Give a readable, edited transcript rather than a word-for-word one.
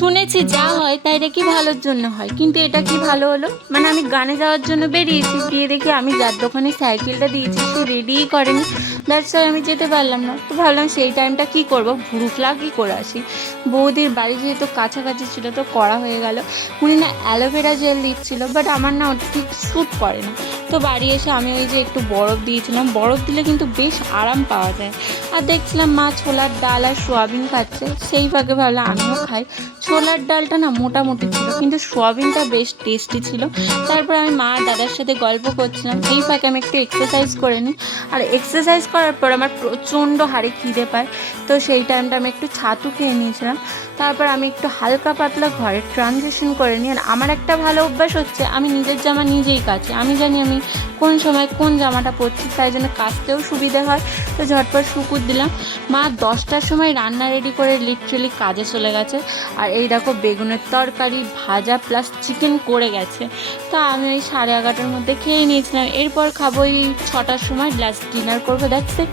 শুনেছি যা হয় তাই নাকি ভালোর জন্য হয়, কিন্তু এটা কি ভালো হলো? মানে আমি গানে যাওয়ার জন্য বেরিয়েছি, গিয়ে দেখি আমি যার দোকানে সাইকেলটা দিয়েছি সে রেডিই করেনি। দ্যাটস ওয়াই আমি যেতে পারলাম না। তো ভাবলাম সেই টাইমটা কি করব, ভুরুফ্লাগই করে আসি। বৌদির বাড়ি যেহেতু কাছাকাছি ছিল তো করা হয়ে গেল। উনি না অ্যালোভেরা জেল দিচ্ছিল, বাট আমার না ওটা ঠিক স্যুট করে না। তো বাড়ি এসে আমি ওই যে একটু বরফ দিয়েছিলাম, বরফ দিলে কিন্তু বেশ আরাম পাওয়া যায়। আর দেখছিলাম মা ছোলার ডাল আর সোয়াবিন খাচ্ছে, সেই ফাঁকে ভাবলাম আমিও খাই। ছোলার ডালটা না মোটামুটি ছিল, কিন্তু সোয়াবিনটা বেশ টেস্টি ছিল। তারপর আমি মা আর দাদার সাথে গল্প করছিলাম, এই ফাঁকে আমি একটু এক্সারসাইজ করে নিই। আর এক্সারসাইজ করার পর আমার প্রচণ্ড হারে খিদে পায়। তো সেই টাইমটা আমি একটু ছাতু খেয়ে নিয়েছিলাম। তারপর আমি একটু হালকা পাতলা ঘরে ট্রানজিশন করে নিই। আর আমার একটা ভালো অভ্যাস হচ্ছে, আমি নিজের জামা নিজেই কাচি। আমি জানি আমি কোন সময় কোন জামাটা পরছি, তাই জন্য কাচতেও সুবিধে হয়। তো ঝটপট শুকুর দিলাম। মা 10টার সময় রান্না রেডি করে লিটারেলি কাজে চলে গেছে। আর এই দেখো বেগুনের তরকারি ভাজা প্লাস চিকেন করে গেছে। তা আমি ওই 11:30টার মধ্যে খেয়ে নিয়েছিলাম। এরপর খাবো ওই 6টার সময়, লাস্ট ডিনার করবো, দ্যাটস ইট।